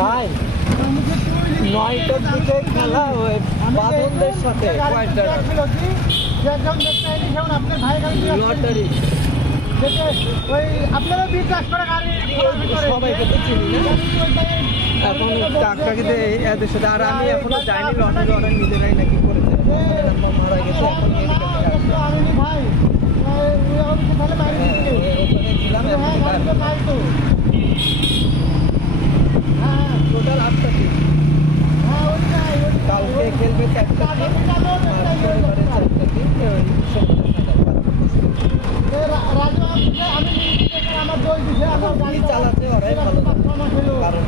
ভাই 9টার দিকে খেলা ওই বাদনদের সাথে লটারি সবাইকে তো চিনি না এখন কাকাকে এদের সাথে আর আমি এখনো যাইনি লটারি ওরা নিজেরাই নাকি করেছে মারা গেছে এখন ভাই টোটাল 8টা টিম কালকে খেলবে 4টা টিম আর শনিবারে 4টা টিম চালাতে ওরাই ভালো কারণ